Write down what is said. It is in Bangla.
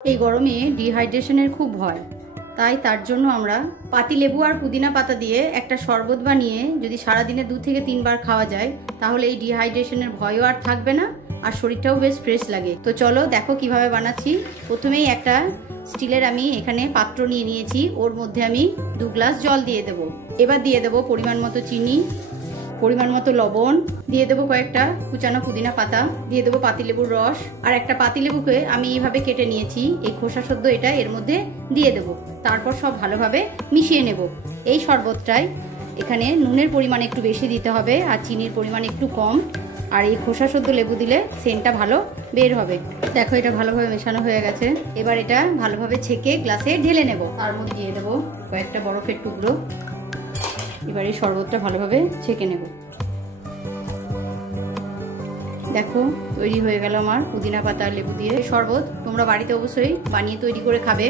এই গরমে ডিহাইড্রেশনের খুব ভয়, তাই তার জন্য আমরা পাতিলেবু আর পুদিনা পাতা দিয়ে একটা শরবত বানিয়ে যদি সারাদিনে 2 থেকে 3 বার খাওয়া যায় তাহলে এই ডিহাইড্রেশনের ভয়ও আর থাকবে না, আর শরীরটাও বেশ ফ্রেশ লাগে। তো চলো দেখো কিভাবে বানাচ্ছি। প্রথমেই একটা স্টিলের আমি এখানে পাত্র নিয়ে নিয়েছি, ওর মধ্যে আমি 2 গ্লাস জল দিয়ে দেবো। এবার দিয়ে দেবো পরিমাণ মতো চিনি, পরিমাণ মতো লবণ, দিয়ে দেবো কয়েকটা কুচানো পুদিনা পাতা, দিয়ে দেবো পাতিলেবুর রস, আর একটা পাতিলেবুকে আমি এইভাবে কেটে নিয়েছি, এই খোসা সদ্য এটা এর মধ্যে দিয়ে দেবো। তারপর সব ভালোভাবে মিশিয়ে নেব। এই শরবতটায় এখানে নুনের পরিমাণ একটু বেশি দিতে হবে আর চিনির পরিমাণ একটু কম, আর এই খোসা সদ্য লেবু দিলে সেন্টটা ভালো বের হবে। দেখো এটা ভালোভাবে মেশানো হয়ে গেছে। এবার এটা ভালোভাবে ছেঁকে গ্লাসে ঢেলে নেব। তার মধ্যে দিয়ে দেবো কয়েকটা বরফের টুকরো। এবার এই শরবতটা ভালোভাবে ছেঁকে নেব। দেখো তৈরি হয়ে গেল আমার পুদিনা পাতা লেবু দিয়ে শরবত। তোমরা বাড়িতে অবশ্যই বানিয়ে তৈরি করে খাবে।